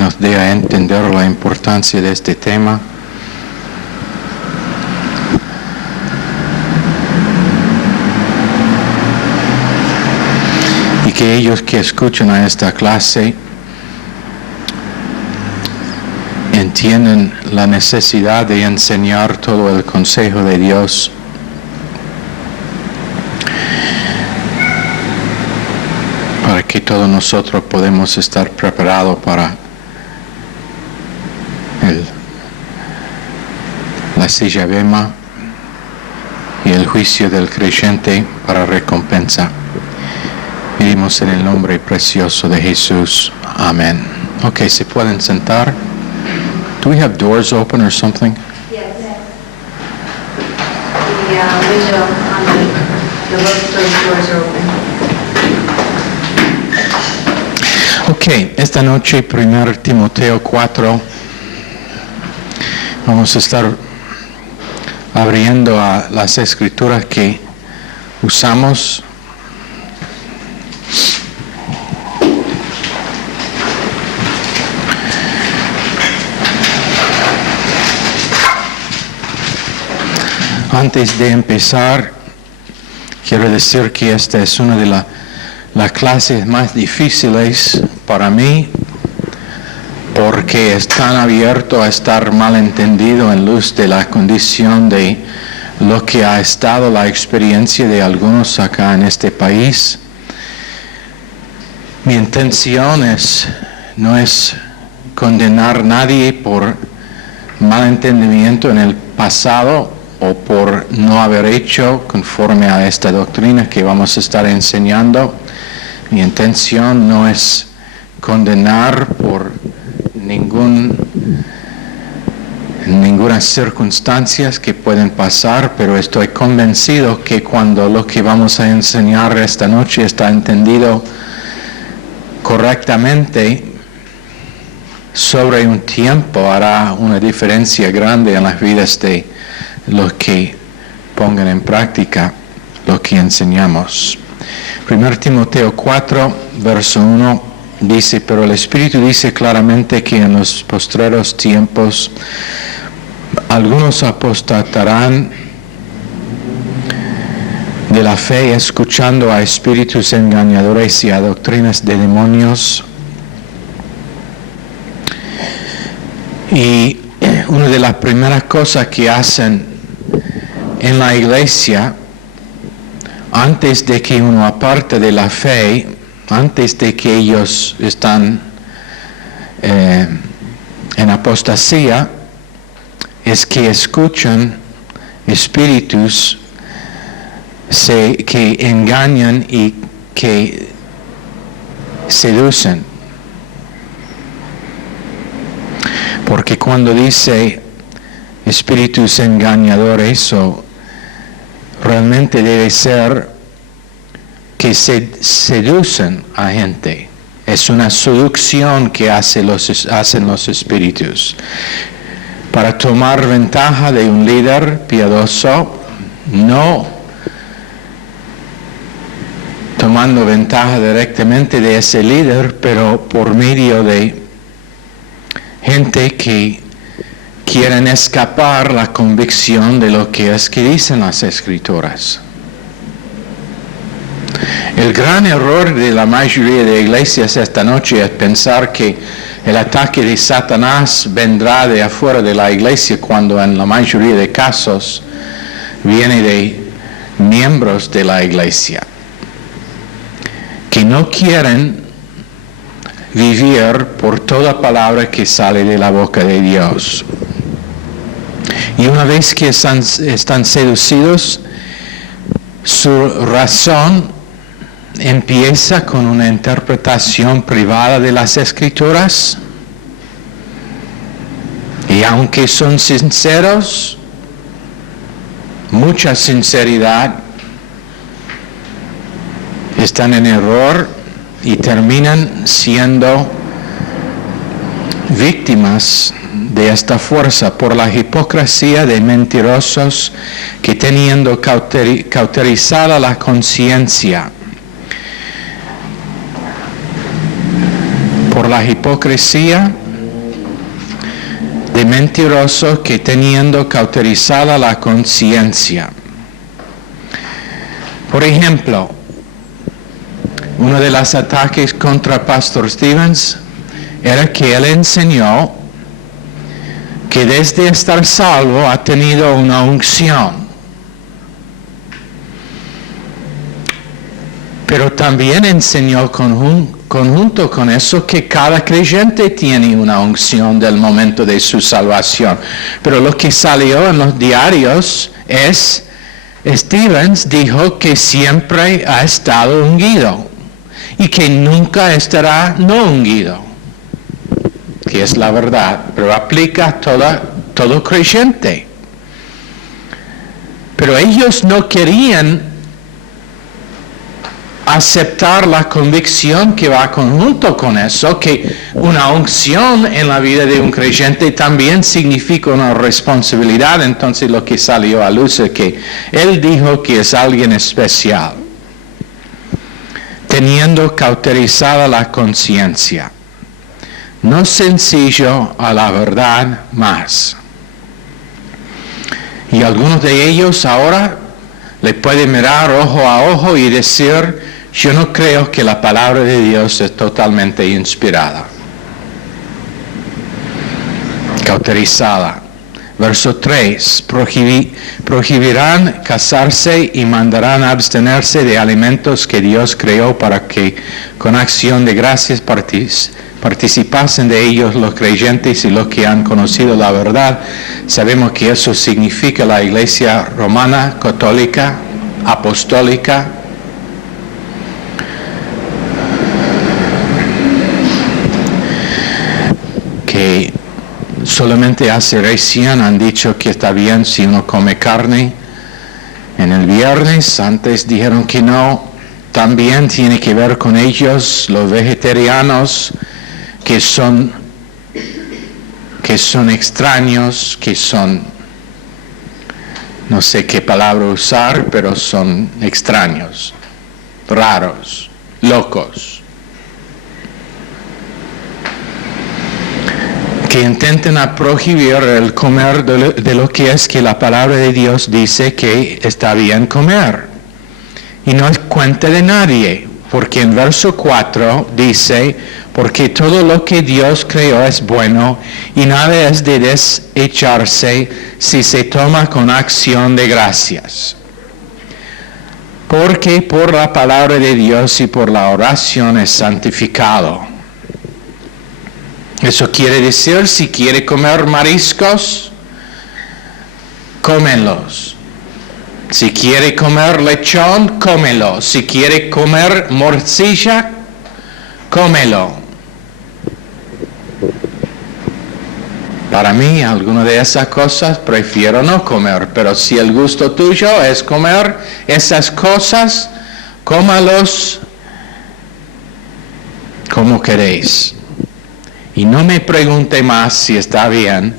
nos dé a entender la importancia de este tema. Y que ellos que escuchan a esta clase entienden la necesidad de enseñar todo el consejo de Dios. Para que todos nosotros podamos estar preparados para la silla bema y el juicio del creyente para recompensa. Pedimos en el nombre precioso de Jesús. Amén. Ok, ¿se pueden sentar? Do we have doors open or something? Yes. The window on the left, those doors are open. Ok, esta noche, 1 Timoteo 4, vamos a estar abriendo a las escrituras que usamos. Antes de empezar, quiero decir que esta es una de las clases más difíciles para mí, porque es tan abierto a estar malentendido en luz de la condición de lo que ha estado la experiencia de algunos acá en este país. Mi intención no es condenar a nadie por malentendimiento en el pasado o por no haber hecho conforme a esta doctrina que vamos a estar enseñando. Mi intención no es condenar por ninguna circunstancias que pueden pasar, pero estoy convencido que cuando lo que vamos a enseñar esta noche está entendido correctamente sobre un tiempo, hará una diferencia grande en las vidas de los que pongan en práctica lo que enseñamos. 1 Timoteo 4, verso 1 dice: pero el Espíritu dice claramente que en los postreros tiempos algunos apostatarán de la fe, escuchando a espíritus engañadores y a doctrinas de demonios. Y una de las primeras cosas que hacen en la iglesia, antes de que uno aparte de la fe, antes de que ellos están en apostasía, es que escuchan espíritus que engañan y que seducen. Porque cuando dice espíritus engañadores, realmente debe ser que seducen a gente. Es una seducción que hacen los espíritus para tomar ventaja de un líder piadoso, no tomando ventaja directamente de ese líder, pero por medio de gente que quieren escapar la convicción de lo que es que dicen las Escrituras. El gran error de la mayoría de iglesias esta noche es pensar que el ataque de Satanás vendrá de afuera de la iglesia, cuando en la mayoría de casos viene de miembros de la iglesia que no quieren vivir por toda palabra que sale de la boca de Dios. Y una vez que están seducidos, su razón empieza con una interpretación privada de las Escrituras, y aunque son sinceros, mucha sinceridad, están en error y terminan siendo víctimas de esta fuerza por la hipocresía de mentirosos que, teniendo cauterizada la conciencia, por la hipocresía de mentiroso que teniendo cauterizada la conciencia. Por ejemplo, uno de los ataques contra Pastor Stevens era que él enseñó que desde estar salvo ha tenido una unción. Pero también enseñó conjunto con eso que cada creyente tiene una unción del momento de su salvación. Pero lo que salió en los diarios es, Stevens dijo que siempre ha estado ungido y que nunca estará no ungido, que es la verdad, pero aplica a todo creyente. Pero ellos no querían aceptar la convicción que va conjunto con eso, que una unción en la vida de un creyente también significa una responsabilidad. Entonces lo que salió a luz es que él dijo que es alguien especial, teniendo cauterizada la conciencia. No sencillo a la verdad más. Y algunos de ellos ahora le pueden mirar ojo a ojo y decir, yo no creo que la palabra de Dios es totalmente inspirada. Cauterizada. Verso 3, prohibirán casarse y mandarán abstenerse de alimentos que Dios creó para que con acción de gracias participasen de ellos los creyentes y los que han conocido la verdad. Sabemos que eso significa la Iglesia romana, católica, apostólica. Que solamente hace recién han dicho que está bien si uno come carne en el viernes. Antes dijeron que no. También tiene que ver con ellos, los vegetarianos, que son extraños, que son, no sé qué palabra usar, pero son extraños, raros, locos. Que intenten prohibir el comer de lo que es que la palabra de Dios dice que está bien comer. Y no es cuenta de nadie, porque en verso 4 dice, porque todo lo que Dios creó es bueno y nada es de desecharse si se toma con acción de gracias. Porque por la palabra de Dios y por la oración es santificado. Eso quiere decir, si quiere comer mariscos, cómenlos. Si quiere comer lechón, cómelo. Si quiere comer morcilla, cómelo. Para mí, alguna de esas cosas prefiero no comer, pero si el gusto tuyo es comer esas cosas, cómalos como queréis. Y no me pregunte más si está bien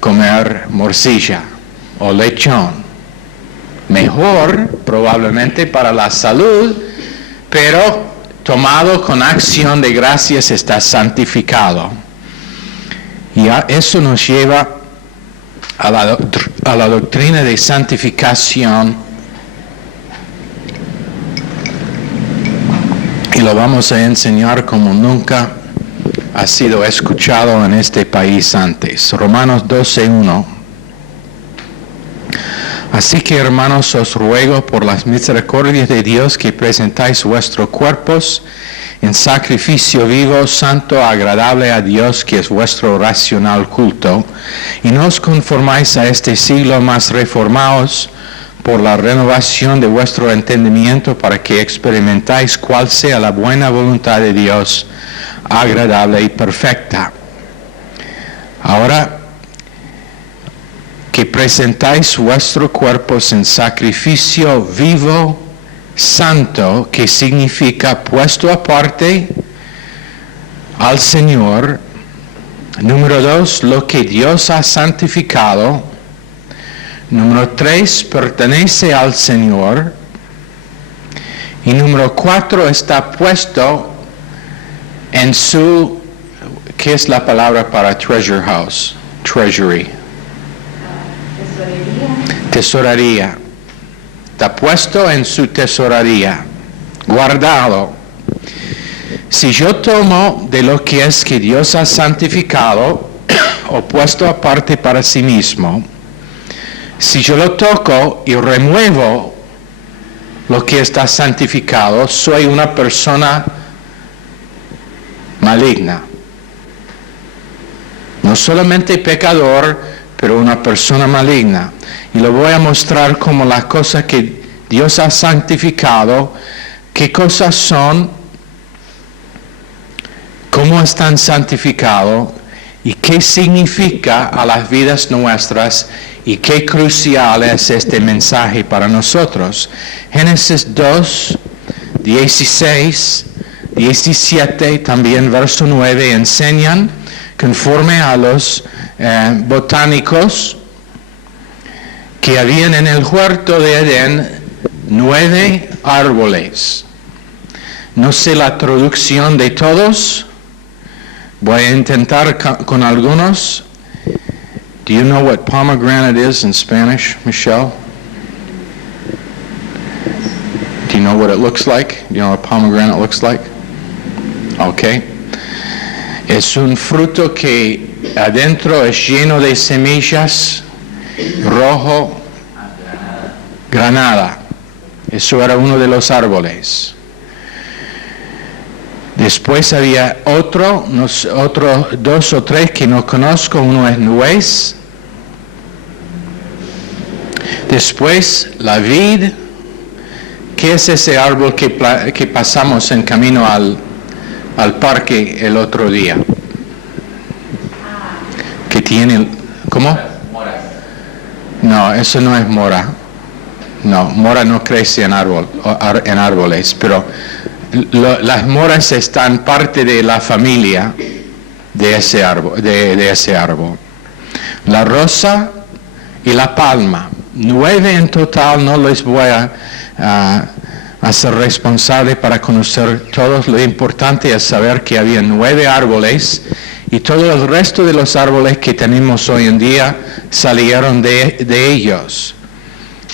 comer morcilla o lechón. Mejor, probablemente para la salud, pero tomado con acción de gracias está santificado. Y eso nos lleva a la doctrina de santificación. Y lo vamos a enseñar como nunca ha sido escuchado en este país antes. Romanos 12:1. Así que, hermanos, os ruego por las misericordias de Dios que presentáis vuestros cuerpos en sacrificio vivo, santo, agradable a Dios, que es vuestro racional culto, y no os conformáis a este siglo, mas reformaos por la renovación de vuestro entendimiento, para que experimentáis cuál sea la buena voluntad de Dios, agradable y perfecta. Ahora, que presentáis vuestros cuerpos en sacrificio vivo, santo, que significa puesto aparte al Señor. Número 2, lo que Dios ha santificado. Número 3, pertenece al Señor. Y número 4, está puesto en su, ¿qué es la palabra para treasure house? treasury? Tesorería. Está puesto en su tesorería, guardado. Si yo tomo de lo que es que Dios ha santificado o puesto aparte para sí mismo, si yo lo toco y remuevo lo que está santificado, soy una persona maligna. No solamente pecador, pero una persona maligna. Y lo voy a mostrar como las cosas que Dios ha santificado, qué cosas son, cómo están santificados y qué significa a las vidas nuestras y qué crucial es este mensaje para nosotros. Génesis 2, 16, 17, también verso 9, enseñan, conforme a los botánicos, que habían en el huerto de Edén 9 árboles. No sé la traducción de todos. Voy a intentar con algunos. Do you know what pomegranate is in Spanish, Michelle? Do you know what it looks like? Do you know what pomegranate looks like? Okay. Es un fruto que adentro es lleno de semillas, rojo, granada. Eso era uno de los árboles. Después había otros 2 o 3 que no conozco. Uno es nuez. Después la vid. ¿Qué es ese árbol que pasamos en camino al parque el otro día? Que tiene... ¿Cómo? No, eso no es mora. No, mora no crece en árboles, pero las moras están parte de la familia de ese árbol. La rosa y la palma. 9 en total, no les voy a ser responsable para conocer todos. Lo importante es saber que había 9 árboles y todo el resto de los árboles que tenemos hoy en día salieron de ellos,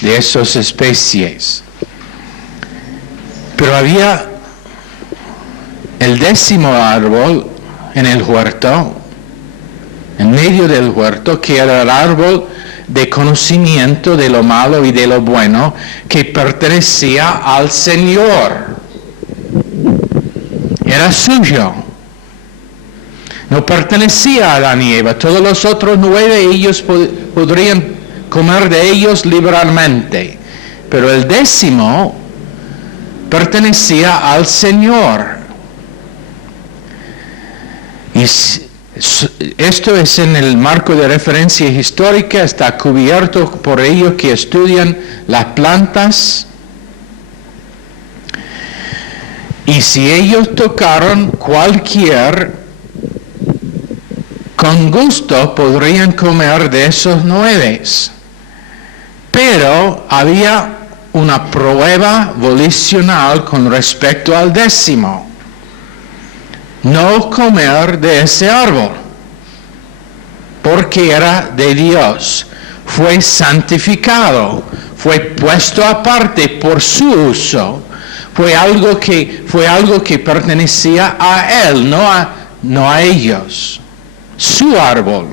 de esas especies. Pero había el 10º árbol en el huerto, en medio del huerto, que era el árbol de conocimiento de lo malo y de lo bueno, que pertenecía al Señor. Era suyo. No pertenecía a Adán y Eva. Todos los otros 9 ellos podrían comer de ellos liberalmente. Pero el 10º pertenecía al Señor. Y esto es en el marco de referencia histórica, está cubierto por ellos que estudian las plantas. Y si ellos tocaron cualquier, con gusto podrían comer de esos 9. Pero había una prueba volicional con respecto al 10º. No comer de ese árbol, porque era de Dios, fue santificado, fue puesto aparte por su uso, fue algo que pertenecía a Él, no a ellos. Su árbol,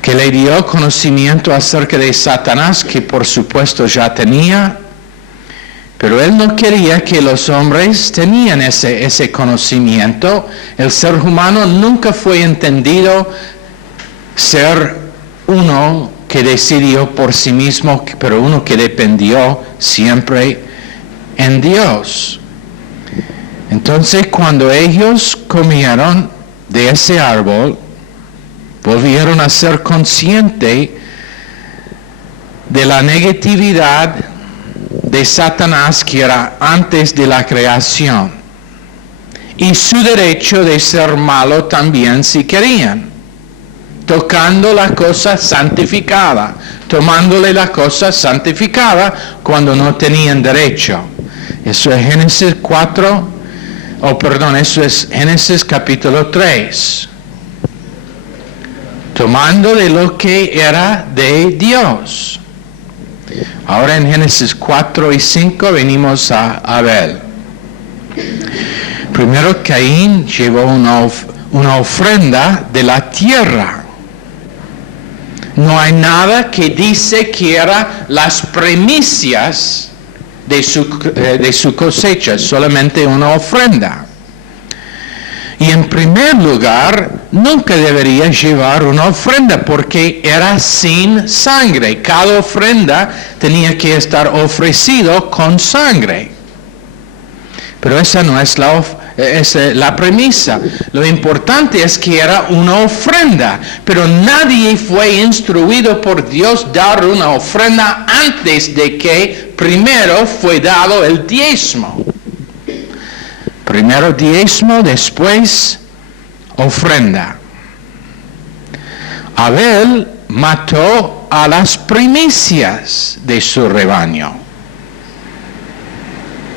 que le dio conocimiento acerca de Satanás, que por supuesto ya tenía. Pero él no quería que los hombres tenían ese conocimiento. El ser humano nunca fue entendido ser uno que decidió por sí mismo, pero uno que dependió siempre en Dios. Entonces, cuando ellos comieron de ese árbol, volvieron a ser conscientes de la negatividad de Satanás que era antes de la creación, y su derecho de ser malo también si querían, tocando la cosa santificada, tomándole la cosa santificada cuando no tenían derecho. Eso es Génesis 4, eso es Génesis capítulo 3. tomando de lo que era de Dios. Ahora en Génesis 4 y 5 venimos a Abel. Primero Caín llevó una ofrenda de la tierra. No hay nada que dice que eran las primicias de su cosecha, solamente una ofrenda. Y en primer lugar, nunca debería llevar una ofrenda porque era sin sangre. Cada ofrenda tenía que estar ofrecido con sangre. Pero esa no es la premisa. Lo importante es que era una ofrenda. Pero nadie fue instruido por Dios dar una ofrenda antes de que primero fue dado el diezmo. Primero diezmo, después ofrenda. Abel mató a las primicias de su rebaño.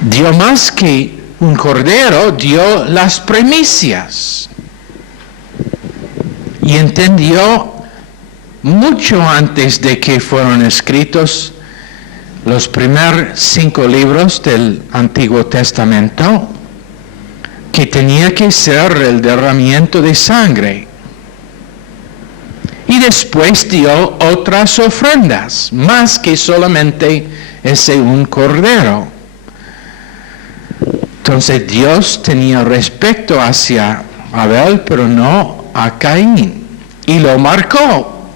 Dio más que un cordero, dio las primicias. Y entendió mucho antes de que fueron escritos los primeros 5 libros del Antiguo Testamento, que tenía que ser el derramamiento de sangre. Y después dio otras ofrendas, más que solamente ese un cordero. Entonces Dios tenía respeto hacia Abel, pero no a Caín. Y lo marcó.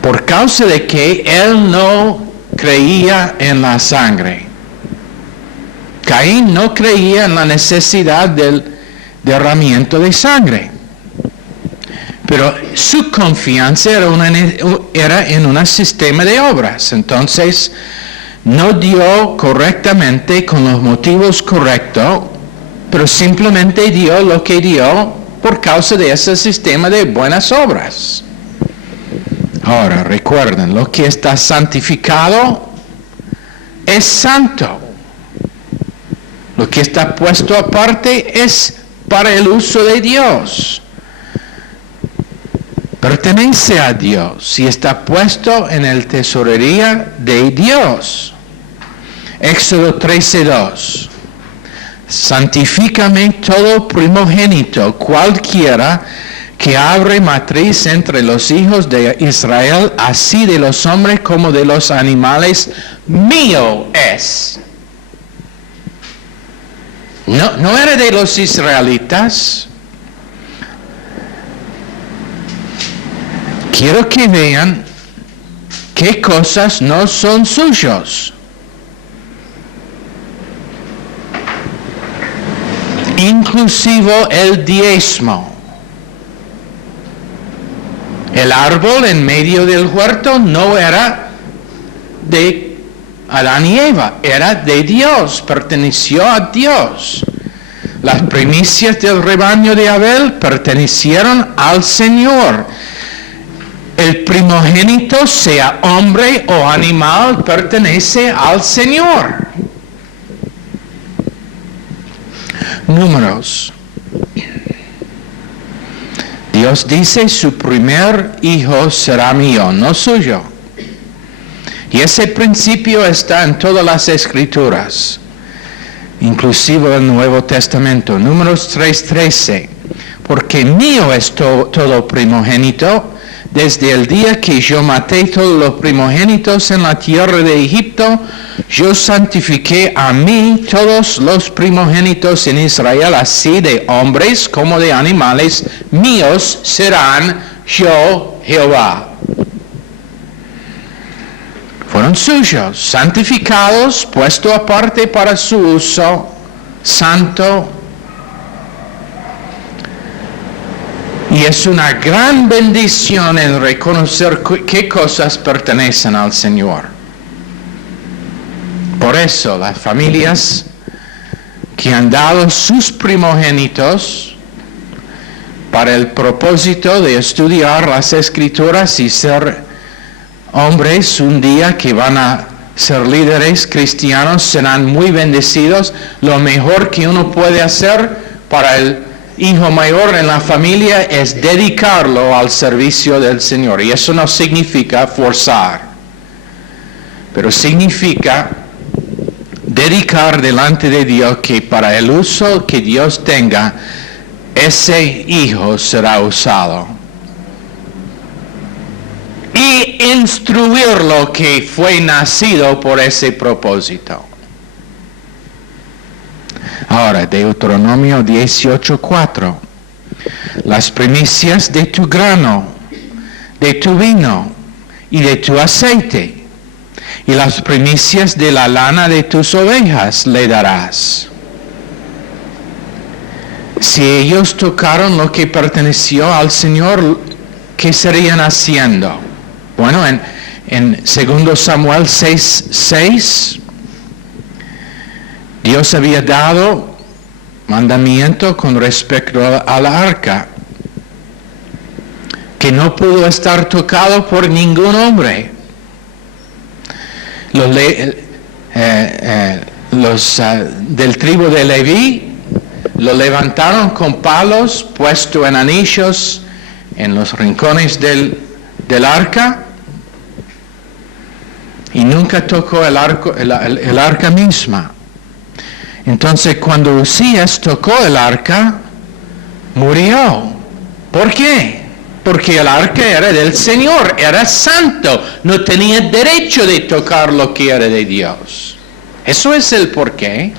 Por causa de que él no creía en la sangre. Caín no creía en la necesidad del derramamiento de sangre. Pero su confianza era en un sistema de obras. Entonces, no dio correctamente con los motivos correctos, pero simplemente dio lo que dio por causa de ese sistema de buenas obras. Ahora, recuerden, lo que está santificado es santo. Lo que está puesto aparte es para el uso de Dios. Pertenece a Dios y está puesto en la tesorería de Dios. Éxodo 13:2. Santifícame todo primogénito, cualquiera que abre matriz entre los hijos de Israel, así de los hombres como de los animales, mío es. No era de los israelitas. Quiero que vean qué cosas no son suyos. Inclusive el diezmo. El árbol en medio del huerto no era de Adán y Eva, era de Dios, perteneció a Dios. Las primicias del rebaño de Abel pertenecieron al Señor. El primogénito, sea hombre o animal, pertenece al Señor. Números. Dios dice, su primer hijo será mío, no suyo. Y ese principio está en todas las Escrituras, inclusive el Nuevo Testamento. Números 3:13. Porque mío es todo primogénito, desde el día que yo maté todos los primogénitos en la tierra de Egipto, yo santifiqué a mí todos los primogénitos en Israel, así de hombres como de animales, míos serán yo Jehová. Fueron suyos, santificados, puesto aparte para su uso, santo. Y es una gran bendición el reconocer qué cosas pertenecen al Señor. Por eso las familias que han dado sus primogénitos para el propósito de estudiar las Escrituras y ser hombres un día que van a ser líderes cristianos, serán muy bendecidos. Lo mejor que uno puede hacer para hijo mayor en la familia es dedicarlo al servicio del Señor. Y eso no significa forzar, pero significa dedicar delante de Dios que para el uso que Dios tenga, ese hijo será usado. Y instruirlo que fue nacido por ese propósito. Ahora, Deuteronomio 18:4. Las primicias de tu grano, de tu vino y de tu aceite, y las primicias de la lana de tus ovejas le darás. Si ellos tocaron lo que perteneció al Señor, ¿qué serían haciendo? Bueno, en 2 Samuel 6:6, Dios había dado mandamiento con respecto a la arca, que no pudo estar tocado por ningún hombre. Los del tribu de Leví lo levantaron con palos puesto en anillos en los rincones del arca, y nunca tocó el arca misma. Entonces cuando Usías tocó el arca, murió. ¿Por qué? Porque el arca era del Señor, era santo, no tenía derecho de tocar lo que era de Dios. Eso es el porqué.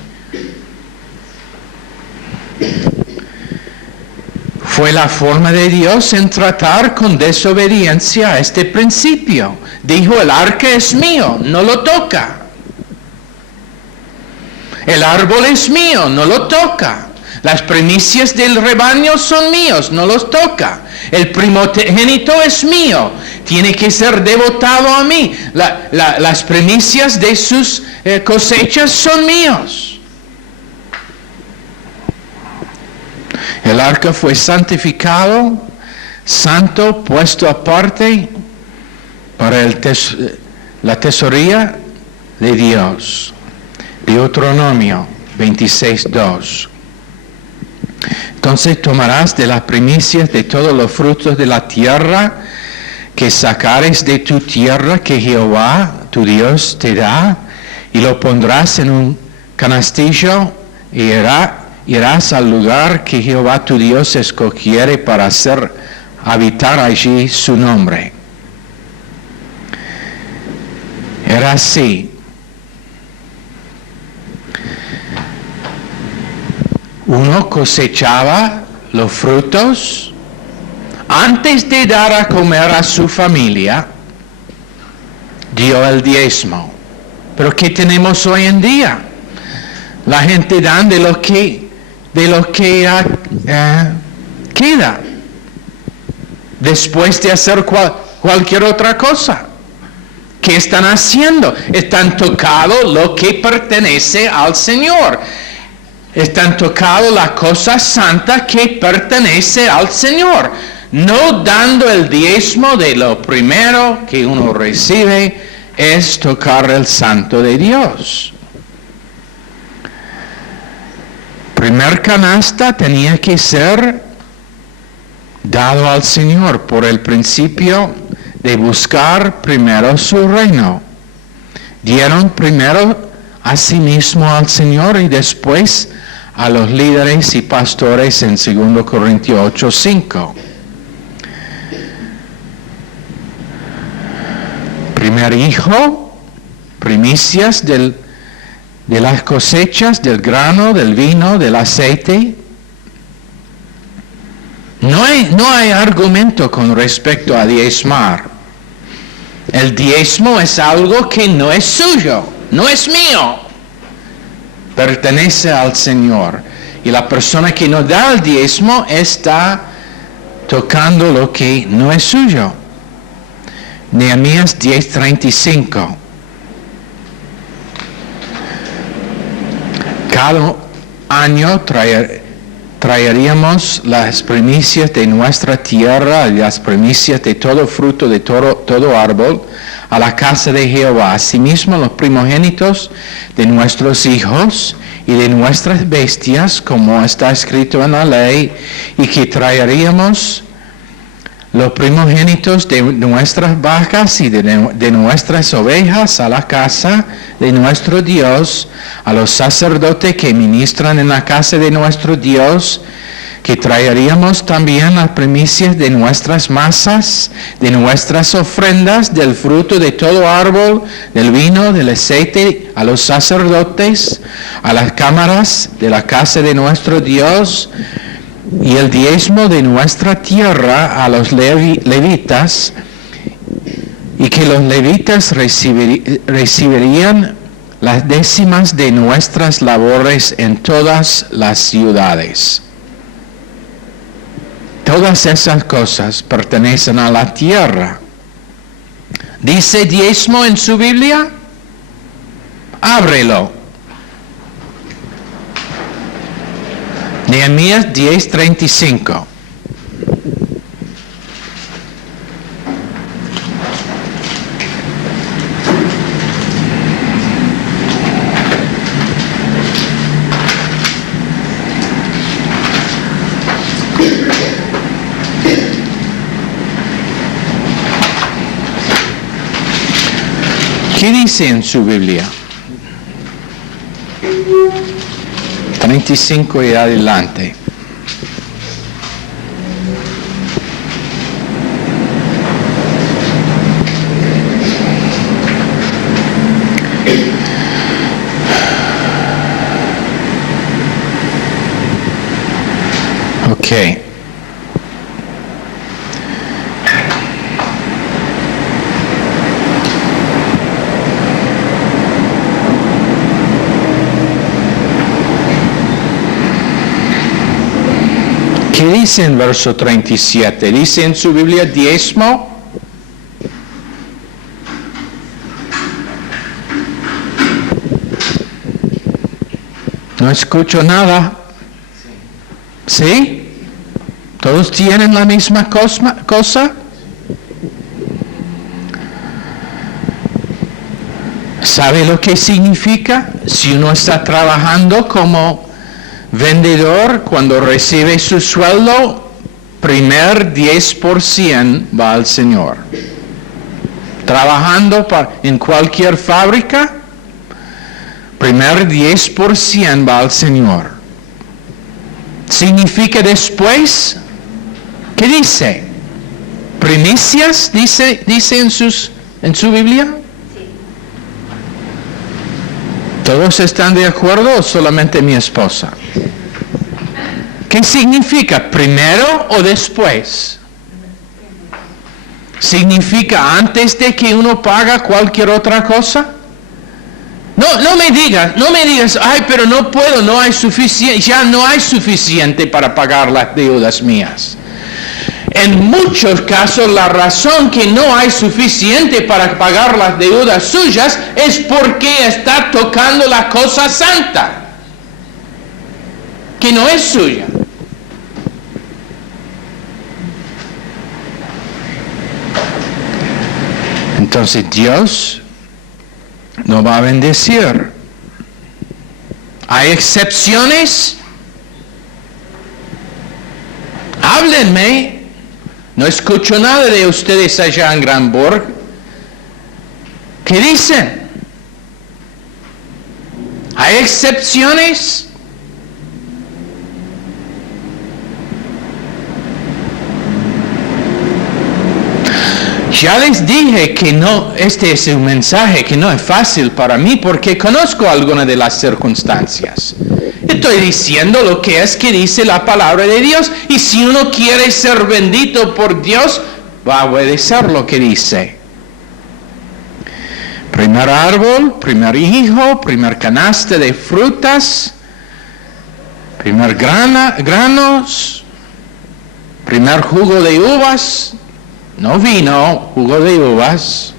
Fue la forma de Dios en tratar con desobediencia a este principio. Dijo, el arca es mío, no lo toca. El árbol es mío, no lo toca. Las primicias del rebaño son míos, no los toca. El primogénito es mío, tiene que ser devotado a mí. Las primicias de sus cosechas son míos. El arca fue santificado, santo, puesto aparte para la tesorería de Dios. Deuteronomio 26:2. Entonces tomarás de las primicias de todos los frutos de la tierra que sacares de tu tierra que Jehová tu Dios te da, y lo pondrás en un canastillo, y irás al lugar que Jehová tu Dios escogiere para hacer habitar allí su nombre. Era así. Uno cosechaba los frutos antes de dar a comer a su familia, dio el diezmo. Pero ¿qué tenemos hoy en día? La gente da de lo que queda después de hacer cualquier otra cosa. ¿Qué están haciendo? Están tocando lo que pertenece al Señor. Están tocando la cosa santa que pertenece al Señor, no dando el diezmo de lo primero que uno recibe, es tocar el santo de Dios. Primer canasta tenía que ser dado al Señor por el principio de buscar primero su reino. Dieron primero a sí mismo al Señor y después a los líderes y pastores en 2 Corintios 8:5. Primer hijo, primicias de las cosechas, del grano, del vino, del aceite. No hay argumento con respecto a diezmar. El diezmo es algo que no es suyo, no es mío. Pertenece al Señor. Y la persona que no da el diezmo está tocando lo que no es suyo. Nehemías 10:35. Cada año traeríamos las primicias de nuestra tierra, las primicias de todo fruto, de todo árbol, a la casa de Jehová. Asimismo, los primogénitos de nuestros hijos y de nuestras bestias, como está escrito en la ley, y que traeríamos los primogénitos de nuestras vacas y de nuestras ovejas a la casa de nuestro Dios, a los sacerdotes que ministran en la casa de nuestro Dios, que traeríamos también las primicias de nuestras masas, de nuestras ofrendas, del fruto de todo árbol, del vino, del aceite, a los sacerdotes, a las cámaras de la casa de nuestro Dios, y el diezmo de nuestra tierra a los levitas, y que los levitas recibirían las décimas de nuestras labores en todas las ciudades. Todas esas cosas pertenecen a la tierra. ¿Dice diezmo en su Biblia? Ábrelo. Nehemías 10:35. ¿Qué dice en su Biblia? 35 y adelante. Ok. ¿Qué dice en verso 37? ¿Dice en su Biblia diezmo? No escucho nada. ¿Sí? ¿Todos tienen la misma cosa? ¿Sabe lo que significa? Si uno está trabajando como vendedor, cuando recibe su sueldo, primer 10% va al Señor. Trabajando en cualquier fábrica, primer 10% va al Señor. ¿Significa después? ¿Qué dice? ¿Primicias? ¿Dice en su Biblia? ¿Todos están de acuerdo o solamente mi esposa? ¿Qué significa? ¿Primero o después? ¿Significa antes de que uno paga cualquier otra cosa? No me digas, ay, pero no puedo, no hay suficiente, ya no hay suficiente para pagar las deudas mías. En muchos casos la razón que no hay suficiente para pagar las deudas suyas es porque está tocando la cosa santa, que no es suya. Entonces Dios no va a bendecir. ¿Hay excepciones? Háblenme. No escucho nada de ustedes allá en Granburg. ¿Qué dicen? ¿Hay excepciones? Ya les dije que no, este es un mensaje que no es fácil para mí porque conozco algunas de las circunstancias. Estoy diciendo lo que dice la palabra de Dios, y si uno quiere ser bendito por Dios, va a obedecer lo que dice. Primer árbol, primer hijo, primer canasta de frutas, primer granos, primer jugo de uvas, no vino, jugo de uvas,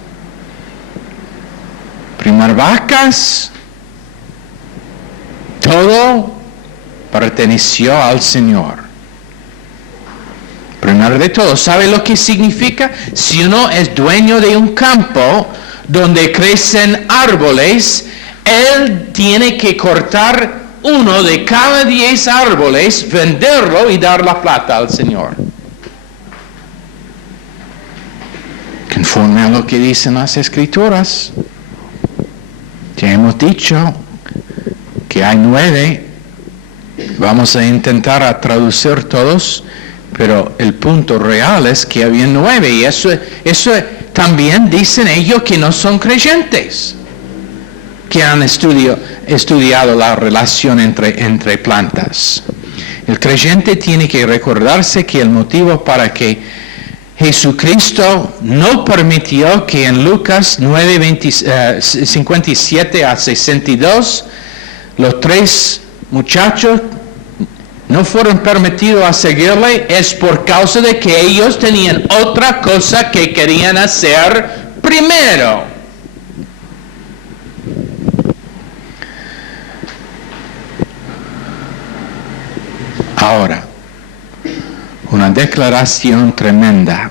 primer vacas. Todo perteneció al Señor. Primero de todo, ¿sabe lo que significa? Si uno es dueño de un campo donde crecen árboles, él tiene que cortar uno de cada 10 árboles, venderlo y dar la plata al Señor. Conforme a lo que dicen las Escrituras, ya hemos dicho que hay 9, vamos a intentar traducir todos, pero el punto real es que había 9, y eso también dicen ellos que no son creyentes, que han estudiado la relación entre plantas. El creyente tiene que recordarse que el motivo para que Jesucristo no permitió que en Lucas 9, 57 a 62 los 3 muchachos no fueron permitidos a seguirle, es por causa de que ellos tenían otra cosa que querían hacer primero. Ahora, una declaración tremenda.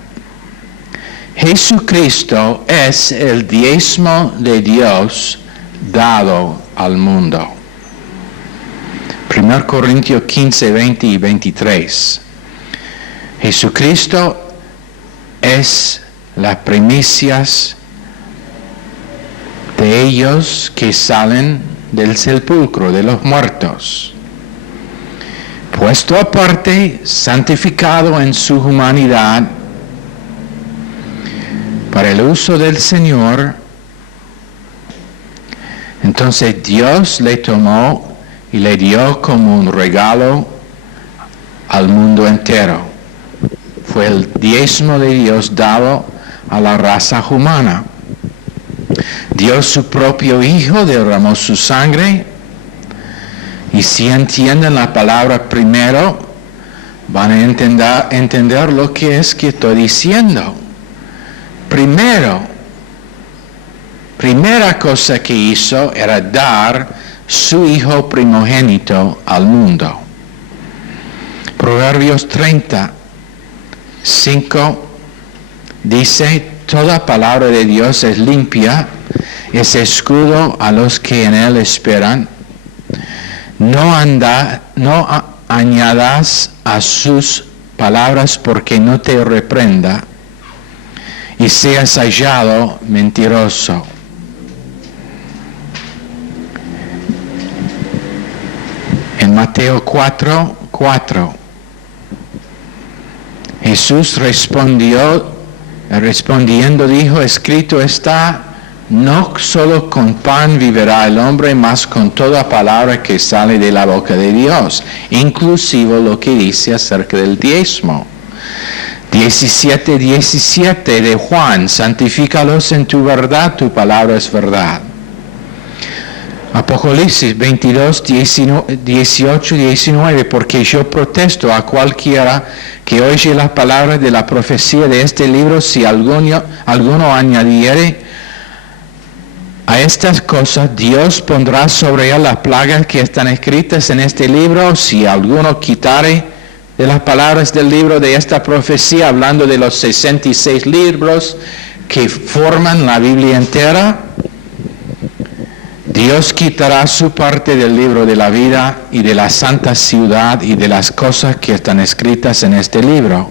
Jesucristo es el diezmo de Dios dado al mundo. 1 Corintios 15, 20 y 23. Jesucristo es las primicias de ellos que salen del sepulcro, de los muertos. Puesto aparte, santificado en su humanidad, para el uso del Señor, entonces Dios le tomó y le dio como un regalo al mundo entero. Fue el diezmo de Dios dado a la raza humana. Dio su propio Hijo, derramó su sangre. Y si entienden la palabra primero, van a entender lo que es que estoy diciendo. Primera cosa que hizo era dar su Hijo primogénito al mundo. Proverbios 30, 5 dice, toda palabra de Dios es limpia, es escudo a los que en él esperan. No añadas a sus palabras porque no te reprenda y seas hallado mentiroso. En Mateo 4:4, Jesús respondiendo dijo, escrito está, no solo con pan vivirá el hombre, mas con toda palabra que sale de la boca de Dios, inclusive lo que dice acerca del diezmo. 17:17 de Juan, santifícalos en tu verdad, tu palabra es verdad. Apocalipsis 22:18-19, porque yo protesto a cualquiera que oye las palabras de la profecía de este libro, si alguno añadiere a estas cosas, Dios pondrá sobre él las plagas que están escritas en este libro. Si alguno quitare de las palabras del libro de esta profecía, hablando de los 66 libros que forman la Biblia entera, Dios quitará su parte del libro de la vida y de la santa ciudad y de las cosas que están escritas en este libro.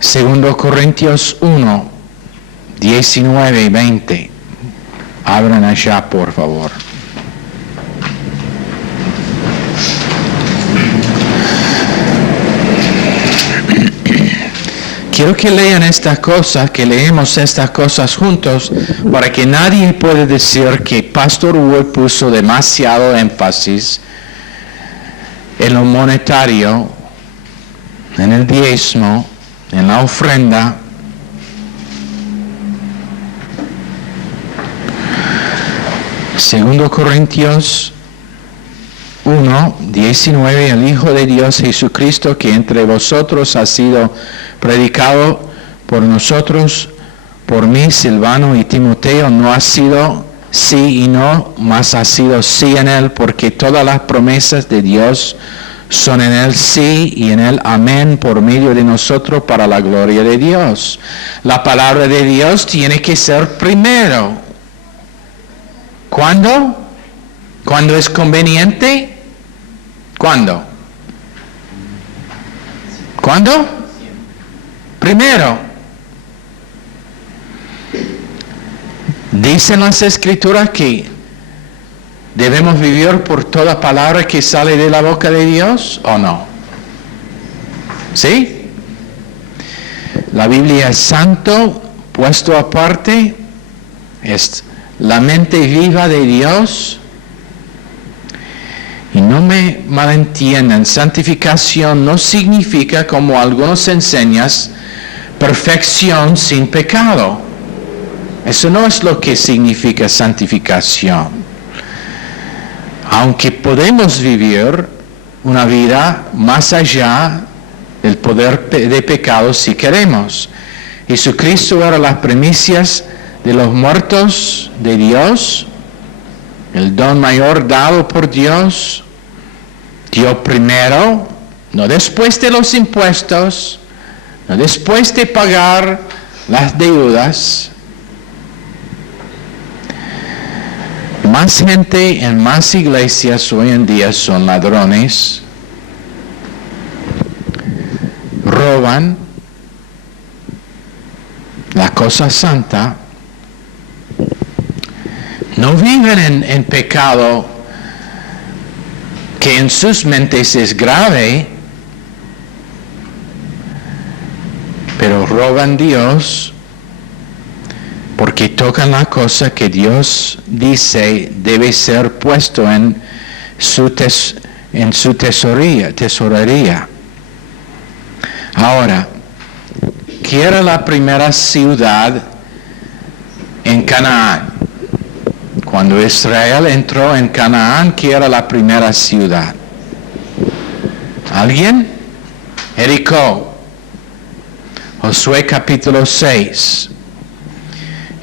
2 Corintios 1, 19 y 20. Abran allá, por favor. Quiero que lean estas cosas, que leemos estas cosas juntos, para que nadie pueda decir que Pastor Wood puso demasiado énfasis en lo monetario, en el diezmo, en la ofrenda. Segundo Corintios 1, 19, el Hijo de Dios Jesucristo, que entre vosotros ha sido predicado por nosotros, por mí, Silvano y Timoteo, no ha sido sí y no, mas ha sido sí en él, porque todas las promesas de Dios son en el sí y en el amén por medio de nosotros para la gloria de Dios. La palabra de Dios tiene que ser primero. ¿Cuándo? ¿Cuándo es conveniente? ¿Cuándo? ¿Cuándo? Primero. Dicen las Escrituras que ¿debemos vivir por toda palabra que sale de la boca de Dios o no? ¿Sí? La Biblia es santo, puesto aparte, es la mente viva de Dios. Y no me malentiendan, santificación no significa, como algunos enseñan, perfección sin pecado. Eso no es lo que significa santificación. Aunque podemos vivir una vida más allá del poder de pecado si queremos. Jesucristo era las primicias de los muertos de Dios, el don mayor dado por Dios. Dio primero, no después de los impuestos, no después de pagar las deudas. Más gente en más iglesias hoy en día son ladrones, roban la cosa santa, no viven en pecado que en sus mentes es grave, pero roban Dios porque tocan la cosa que Dios dice debe ser puesto en su tesorería. Ahora, ¿qué era la primera ciudad en Canaán? Cuando Israel entró en Canaán, ¿qué era la primera ciudad? ¿Alguien? Jericó. Josué capítulo 6.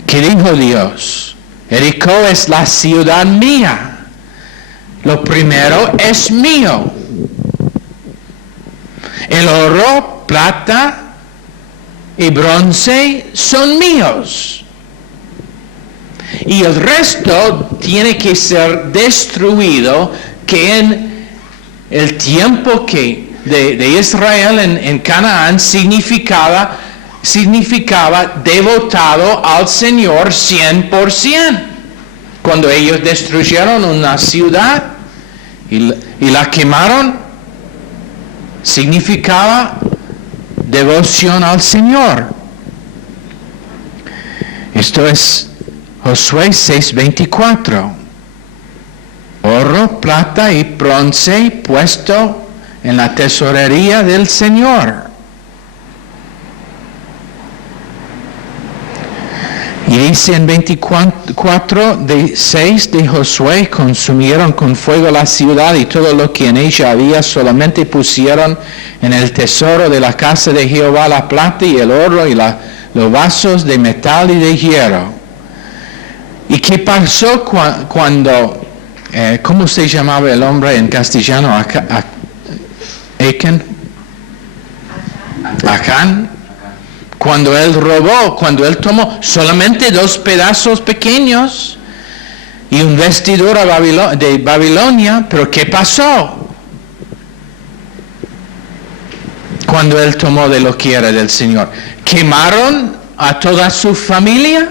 ¿Qué dijo Dios? Jericó es la ciudad mía. Lo primero es mío. El oro, plata y bronce son míos. Y el resto tiene que ser destruido, que en el tiempo que de Israel en Canaán significaba devotado al Señor 100%. Cuando ellos destruyeron una ciudad y la quemaron, significaba devoción al Señor. Esto es Josué 6:24. Oro, plata y bronce puesto en la tesorería del Señor. Y dice en 24:6 de Josué, consumieron con fuego la ciudad y todo lo que en ella había, solamente pusieron en el tesoro de la casa de Jehová la plata y el oro y los vasos de metal y de hierro. ¿Y qué pasó cuando, cómo se llamaba el hombre en castellano? Acán. Cuando él robó, cuando él tomó solamente 2 pedazos pequeños y un vestidor de Babilonia, pero ¿qué pasó? Cuando él tomó de lo que era del Señor, ¿quemaron a toda su familia?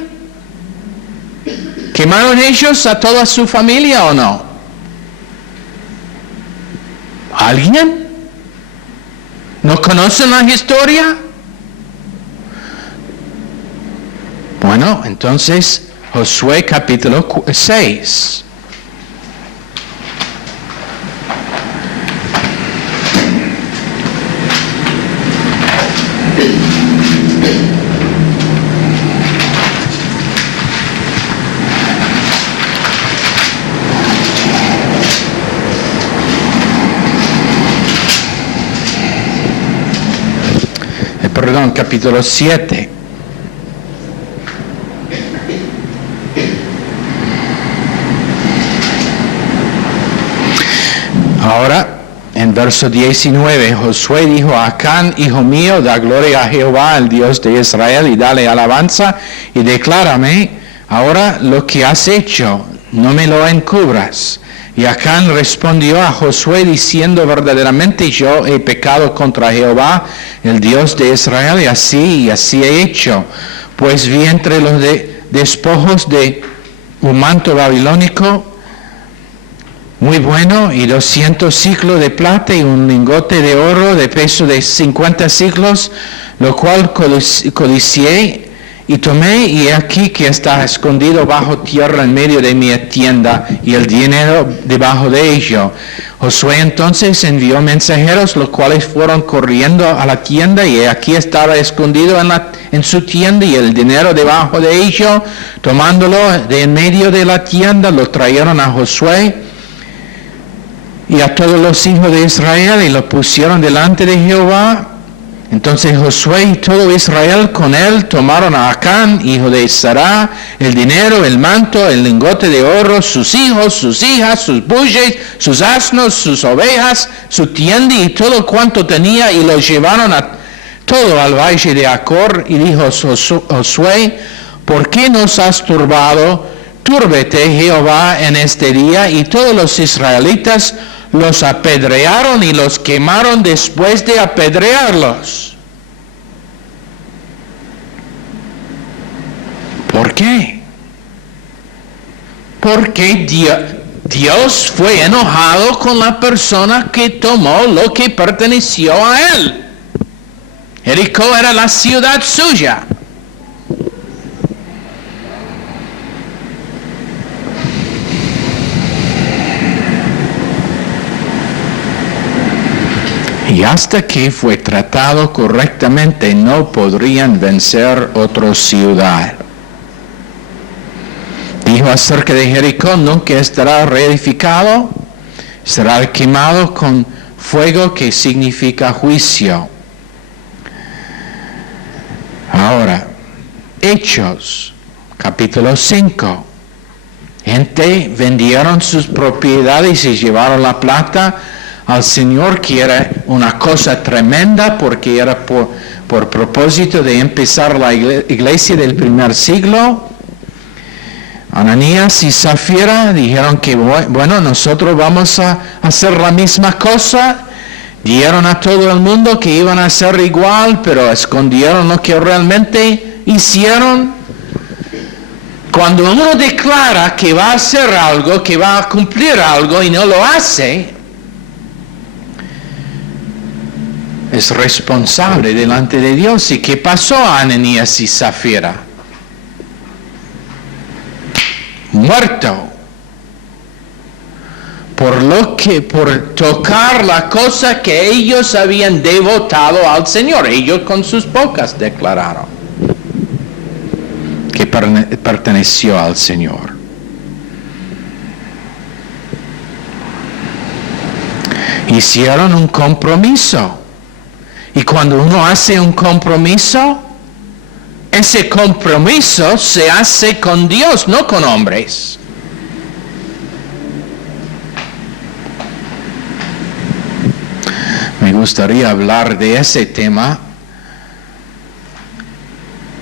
¿Quemaron ellos a toda su familia o no? ¿Alguien? ¿No conocen la historia? Bueno, entonces Josué capítulo 6. Perdón, capítulo 7. Ahora, En verso 19, Josué dijo a Acán: hijo mío, da gloria a Jehová, el Dios de Israel, y dale alabanza, y declárame ahora lo que has hecho, no me lo encubras. Y Acán respondió a Josué diciendo: verdaderamente yo he pecado contra Jehová, el Dios de Israel, y así he hecho. Pues vi entre los despojos de un manto babilónico muy bueno, y 200 siclos de plata, y un lingote de oro de peso de 50 siclos, lo cual codicié y tomé, y aquí que está escondido bajo tierra en medio de mi tienda, y el dinero debajo de ello. Josué entonces envió mensajeros, los cuales fueron corriendo a la tienda, y aquí estaba escondido en su tienda, y el dinero debajo de ello. Tomándolo de en medio de la tienda, lo trajeron a Josué y a todos los hijos de Israel, y lo pusieron delante de Jehová. Entonces Josué y todo Israel con él tomaron a Acán, hijo de Sará, el dinero, el manto, el lingote de oro, sus hijos, sus hijas, sus bueyes, sus asnos, sus ovejas, su tienda y todo cuanto tenía, y lo llevaron todo al valle de Acor. Y dijo Josué: ¿por qué nos has turbado? Túrbete Jehová en este día. Y todos los israelitas los apedrearon y los quemaron después de apedrearlos. ¿Por qué? Porque Dios fue enojado con la persona que tomó lo que perteneció a él. Jericó era la ciudad suya. Y hasta que fue tratado correctamente, no podrían vencer otra ciudad. Dijo acerca de Jericó: nunca estará reedificado, será quemado con fuego, que significa juicio. Ahora, Hechos, capítulo 5. Gente vendieron sus propiedades y llevaron la plata al Señor, que era una cosa tremenda, porque era por propósito de empezar la iglesia del primer siglo. Ananías y Zafira dijeron que bueno, nosotros vamos a hacer la misma cosa. Dieron a todo el mundo que iban a hacer igual, pero escondieron lo que realmente hicieron. Cuando uno declara que va a hacer algo, que va a cumplir algo y no lo hace, es responsable delante de Dios. ¿Y qué pasó a Ananías y Zafira? Muerto. Por tocar la cosa que ellos habían devotado al Señor. Ellos con sus bocas declararon que perteneció al Señor. Hicieron un compromiso. Y cuando uno hace un compromiso, ese compromiso se hace con Dios, no con hombres. Me gustaría hablar de ese tema.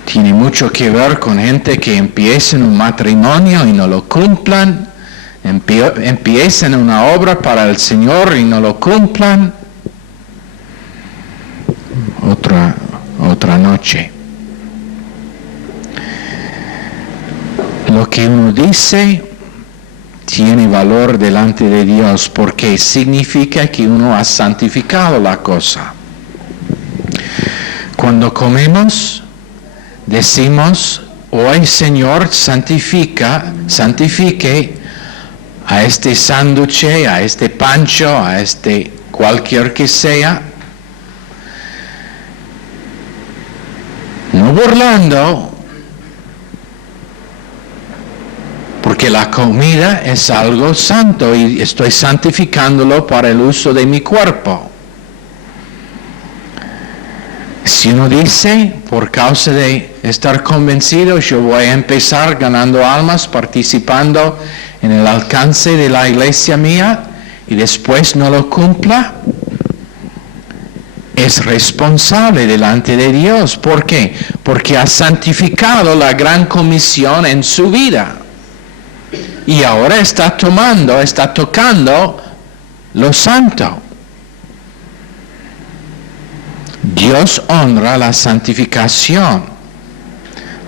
Tiene mucho que ver con gente que empieza un matrimonio y no lo cumplan. Empiezan una obra para el Señor y no lo cumplan. Otra noche. Lo que uno dice tiene valor delante de Dios, porque significa que uno ha santificado la cosa. Cuando comemos, decimos: hoy, Señor, santifique a este sándwich, a este pancho, a este cualquier que sea. No burlando, porque la comida es algo santo y estoy santificándolo para el uso de mi cuerpo. Si uno dice, por causa de estar convencido, yo voy a empezar ganando almas, participando en el alcance de la iglesia mía, y después no lo cumpla, es responsable delante de Dios. ¿Por qué? Porque ha santificado la gran comisión en su vida. Y ahora está tocando lo santo. Dios honra la santificación.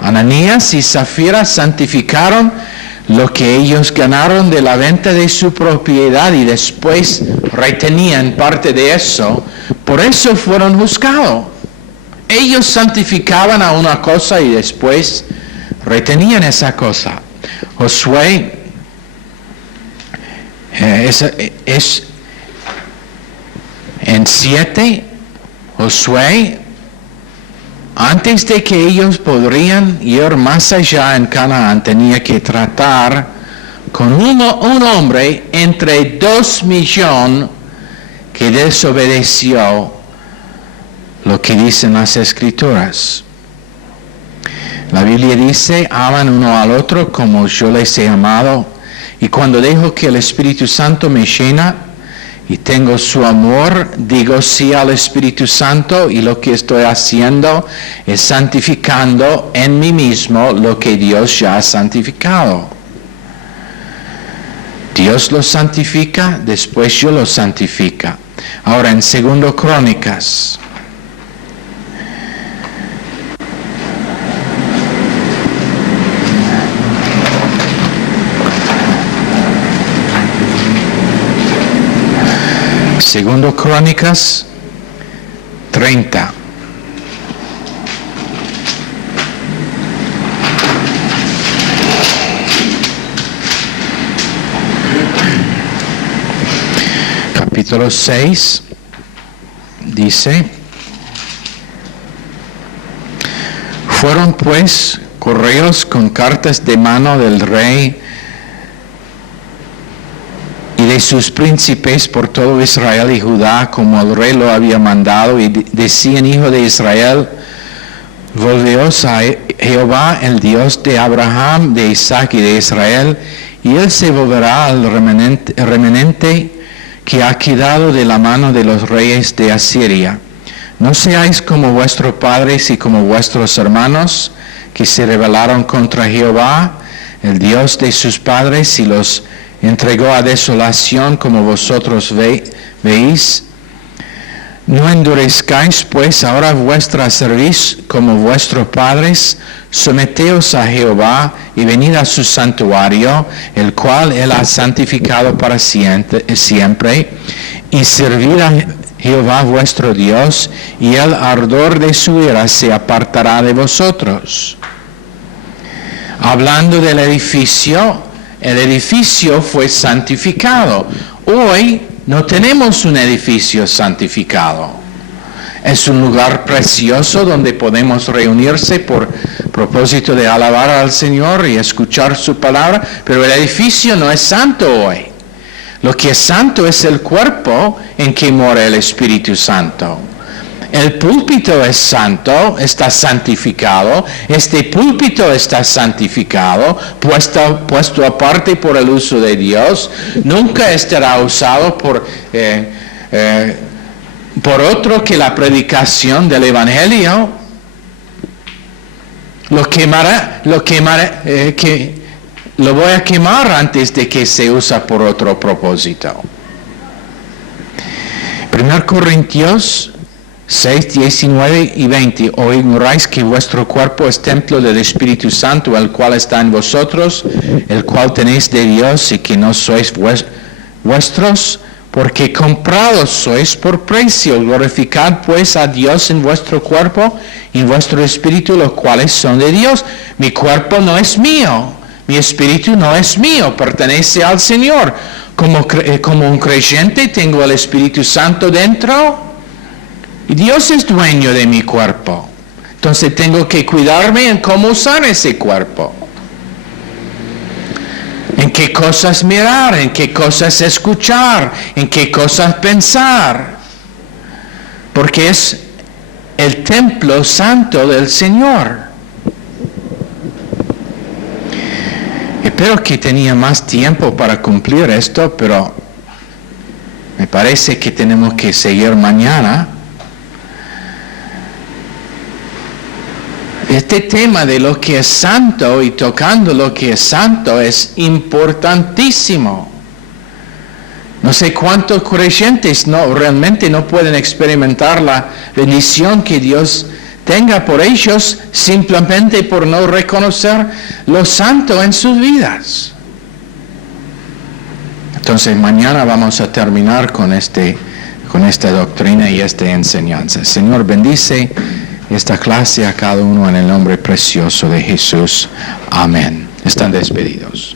Ananías y Zafira santificaron lo que ellos ganaron de la venta de su propiedad y después retenían parte de eso. Por eso fueron juzgados. Ellos santificaban a una cosa y después retenían esa cosa. Josué es en 7, Josué, antes de que ellos podrían ir más allá en Canaán, tenía que tratar con un hombre entre 2 millones que desobedeció lo que dicen las Escrituras. La Biblia dice, aman uno al otro como yo les he amado. Y cuando dejo que el Espíritu Santo me llena y tengo su amor, digo sí al Espíritu Santo, y lo que estoy haciendo es santificando en mí mismo lo que Dios ya ha santificado. Dios lo santifica, después yo lo santifica. Ahora en 2 Crónicas. Segundo Crónicas 30. Capítulo 6 dice: fueron pues correos con cartas de mano del rey y de sus príncipes por todo Israel y Judá, como el rey lo había mandado, y decían: hijo de Israel, volveos a Jehová, el Dios de Abraham, de Isaac y de Israel, y él se volverá al remanente que ha quedado de la mano de los reyes de Asiria. No seáis como vuestros padres y como vuestros hermanos, que se rebelaron contra Jehová, el Dios de sus padres, y los entregó a desolación, como vosotros veis. No endurezcáis pues ahora vuestra cerviz como vuestros padres, someteos a Jehová y venid a su santuario, el cual él ha santificado para siempre, y servid a Jehová vuestro Dios, y el ardor de su ira se apartará de vosotros. Hablando del edificio, el edificio fue santificado. Hoy no tenemos un edificio santificado. Es un lugar precioso donde podemos reunirse por propósito de alabar al Señor y escuchar su palabra, pero el edificio no es santo hoy. Lo que es santo es el cuerpo en que mora el Espíritu Santo. El púlpito es santo, está santificado. Este púlpito está santificado, puesto aparte por el uso de Dios. Nunca estará usado por otro que la predicación del Evangelio. Lo voy a quemar antes de que se usa por otro propósito. 1 Corintios 6, 19 y 20. ¿O ignoráis que vuestro cuerpo es templo del Espíritu Santo, el cual está en vosotros, el cual tenéis de Dios, y que no sois vuestros? Porque comprados sois por precio. Glorificad pues a Dios en vuestro cuerpo y en vuestro espíritu, los cuales son de Dios. Mi cuerpo no es mío, mi espíritu no es mío, pertenece al Señor. Como un creyente tengo el Espíritu Santo dentro, y Dios es dueño de mi cuerpo. Entonces tengo que cuidarme en cómo usar ese cuerpo. En qué cosas mirar, en qué cosas escuchar, en qué cosas pensar. Porque es el templo santo del Señor. Espero que tenía más tiempo para cumplir esto, pero Me parece que tenemos que seguir mañana. Este tema de lo que es santo y tocando lo que es santo es importantísimo. No sé cuántos creyentes realmente no pueden experimentar la bendición que Dios tenga por ellos simplemente por no reconocer lo santo en sus vidas. Entonces mañana vamos a terminar con esta doctrina y esta enseñanza. Señor, bendice esta clase a cada uno en el nombre precioso de Jesús. Amén. Están despedidos.